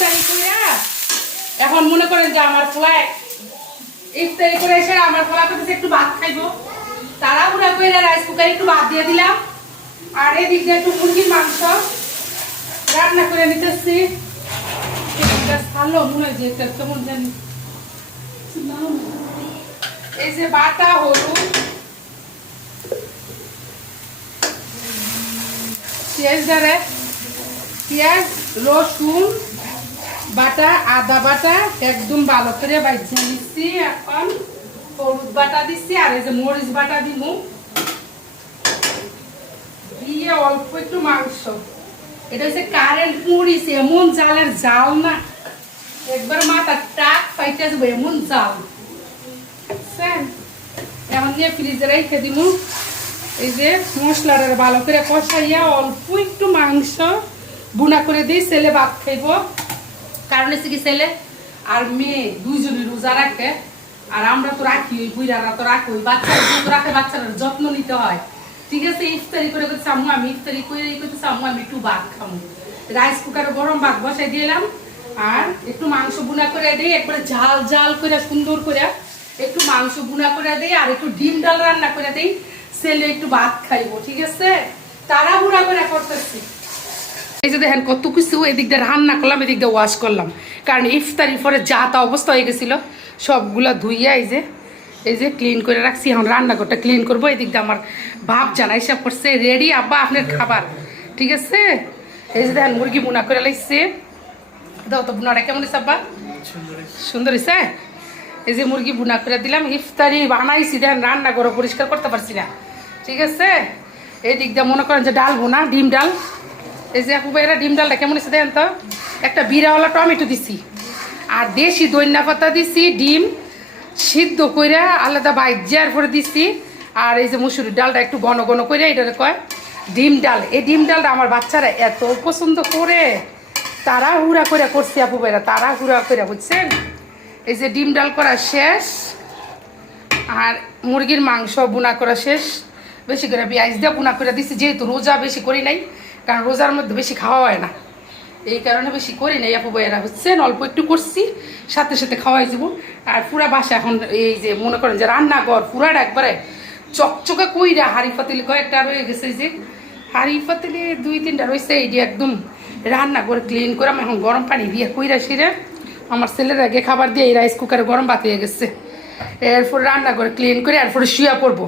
ইফতারি কইরা এখন মনে করেন যে আমার পোলা ইফতারি করে এসে আমার পোলা করতেছে একটু ভাত খাইবো, তারা উড়া করে রাইস কুকারে একটু ভাত দিয়ে দিলাম। আর এদিক দিয়ে একটু মুরগির মাংস রান্না করে নিতেছি। ভালো মনে হয় যে কেমন জানি এই যে বাটা হলুদ, পেঁয়াজ, রসুন বাটা, আদা বাটা একদম ভালো করে বাইজে নিচ্ছি। এখন হলুদ বাটা দিচ্ছি আর এই যে মরিচ বাটা দিব, দিয়ে অল্প একটু মাংস। এটা হচ্ছে কারেন্ট মরিচ, এমন জালের জাল না একবার মাথা টাক পাইতে যাবো, এমন জাল। এমন নিয়ে ফ্রিজে রেখে দিব। এই যে মশলাটা ভালো করে কষাইয়া অল্প একটু মাংস বুনা করে দিই, ছেলে ভাত খাইব। কারণ হচ্ছে কি ছেলে আর মেয়ে দুইজনই রোজা রাখে, আর আমরা তো রাখি, ওই বুড়ারা তো রাখি, ওই বাচ্চারা তো রাখে, বাচ্চাদের যত্ন নিতে হয়। ঠিক আছে, ইফতারি করে করতে আম্মু আমি ইফতারি করে করতেছি, আম্মু আমি একটু ভাত খাবো। রাইস কুকারে গরম ভাত বসাই দিলাম আর একটু মাংস বুনা করে দিই, একবারে ঝাল ঝাল করে সুন্দর করে একটু মাংস বুনা করে দিই আর একটু ডিম ডাল রান্না করে দিই, ছেলে একটু ভাত খাইবো। ঠিক আছে, তারা বুড়া করে করতেছি। এই যে দেখেন কত কিছু এদিক দিয়ে রান্না করলাম, এদিক দিয়ে ওয়াশ করলাম, কারণ ইফতারির পরে যা তা অবস্থা হয়ে গেছিল সবগুলা ধুইয়া এই যে ক্লিন করে রাখছি। এখন রান্নাঘরটা ক্লিন করবো। এদিক দিয়ে আমার ভাব জানাই সব করছে রেডি, আব্বা আপনার খাবার। ঠিক আছে, এই যে দেখেন মুরগি বুনা করে লাইছে, দাও তো বুনাটা কেমন হয়েছে আব্বা? সুন্দর হয়েছে। এই যে মুরগি বুনা করে দিলাম, ইফতারি বানাইছি, দেখেন রান্নাঘরও পরিষ্কার করতে পারছি না। ঠিক আছে, এই দিক দিয়ে মনে করেন যে ডাল বোনা, ডিম ডাল। এই যে আপু ভাইরা ডিম ডালটা কেমন হয়েছে দেখেন তো। একটা বিরাওয়ালা টমেটো দিছি আর দেশি ধনিয়া পাতা দিছি, ডিম সিদ্ধ করে আলাদা বাইজার করে দিছি। আর এই যে মুসুরির ডালটা একটু ঘন ঘন করে, এটা কয় ডিম ডাল। এই ডিম ডালটা আমার বাচ্চারা এত পছন্দ করে, তারা হুড়া করে করছি আপু ভাইরা, তারা হুড়া করে, বুঝছেন। এই যে ডিম ডাল করা শেষ আর মুরগির মাংস বুনা করা শেষ। বেশি করে পেঁয়াজ দিয়ে বুনা করে দিছি, যেহেতু রোজা বেশি করি নাই, কারণ রোজার মধ্যে বেশি খাওয়া হয় না, এই কারণে বেশি করি নাই আপু ভাইয়েরা, বুঝছেন। অল্প একটু করছি, সাথে সাথে খাওয়াই যাবো। আর পুরা বাসা এখন এই যে মনে করেন যে রান্নাঘর পুরাটা একবারে চকচকা কইরা, হাড়ি পাতিল কয়েকটা রয়ে গেছে, যে হাড়ি পাতিলে 2-3টা রয়েছে, এই যে একদম রান্নাঘর ক্লিন করে আমি এখন গরম পানি দিয়ে কইরা সেরে আমার ছেলের আগে খাবার দিয়ে এই রাইস কুকারে গরম ভাত হয়ে গেছে। এরপর রান্নাঘর ক্লিন করে এরপরে শুয়ে পড়বো।